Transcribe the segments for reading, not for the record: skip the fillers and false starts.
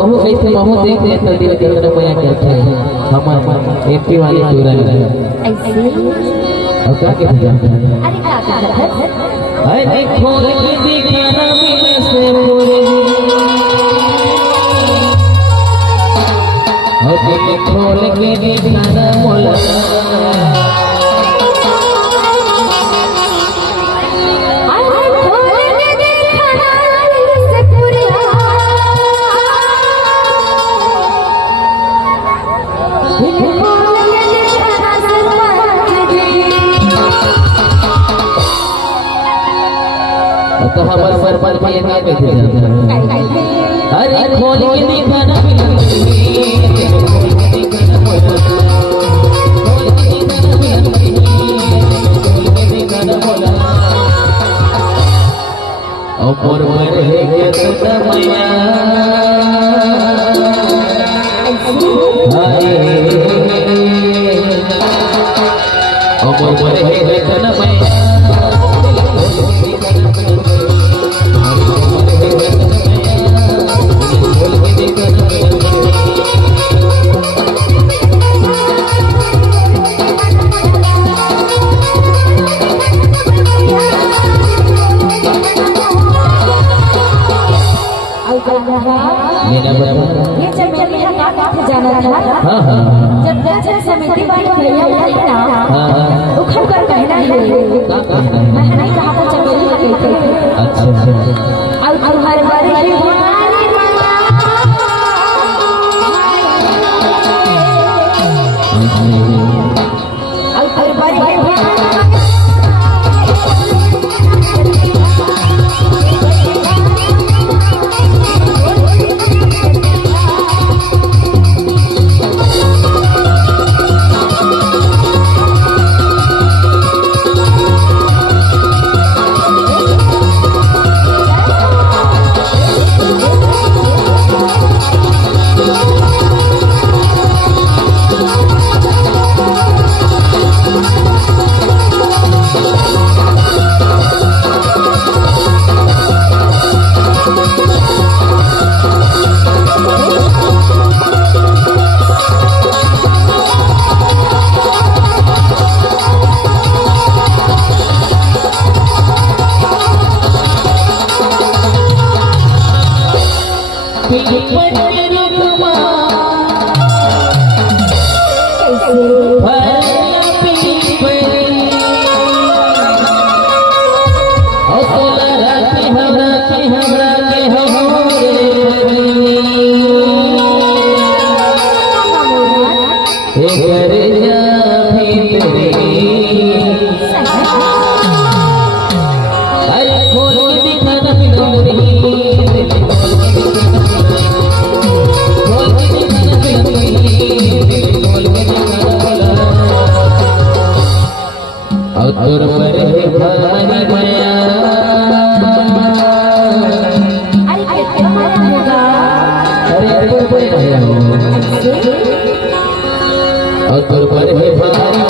ओहो कैसे मोह देखते तो दिल के अंदर बया करते हमारे एमपी वाले चुरा ऐसे और क्या के जाता है अरे क्या कर अरे खोल के दिखाना मिले से पूरे और खोल के दिखाना मोला तो हमारे सर पर भी ये क्या कहते हैं अरे खोल के दिखाना और पर है के तमया और पर है के तमया मेरा ये जब मैंने हकात जाना था हाँ हाँ जब दर्शन समिति वाली भैया आई ना हाँ उखड़ कर कहना है मैंने कहा था चमेली लगे थे अच्छा और हर बार और पर है भारी माया अरे पर है और पर है भारी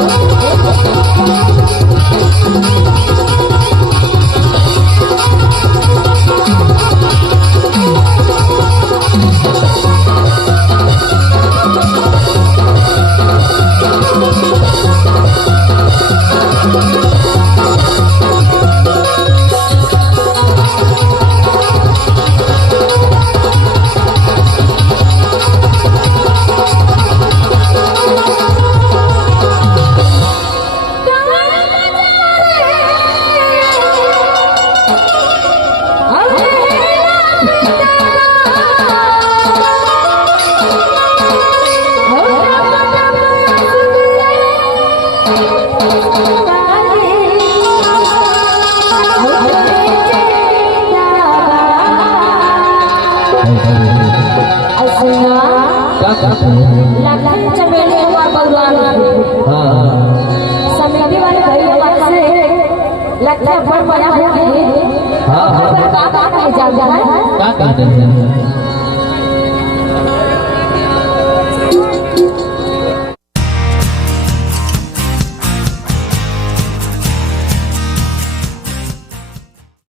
Thank you. असना क्या कहते हैं लखन चमेली हमार भगवान हाँ समिति वाले भाई हमारे से लखन पर बना हुआ है हाँ हाँ पर का कहे जा क्या कहते हैं